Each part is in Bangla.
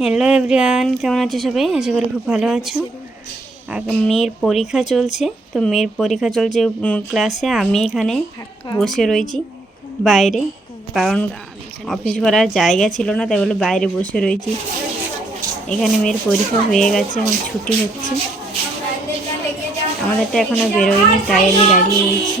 হ্যালো এভরিওয়ান কেমন আছো সবাই? আশা করি খুব ভালো আছো। আর মেয়ের পরীক্ষা চলছে, তো মেয়ের পরীক্ষা চলছে ক্লাসে আমি এখানে বসে রয়েছি, বাইরে। কারণ অফিস করার জায়গা ছিল না, তাই বলে বাইরে বসে রয়েছি। এখানে মেয়ের পরীক্ষা হয়ে গেছে, এখন ছুটি হচ্ছে। আমাদেরটা এখনও বেরোয়নি, তাই আমি দাঁড়িয়ে রয়েছি।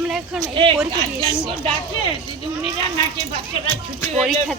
আমরা এখন পরীক্ষা দিয়েছি। পরীক্ষা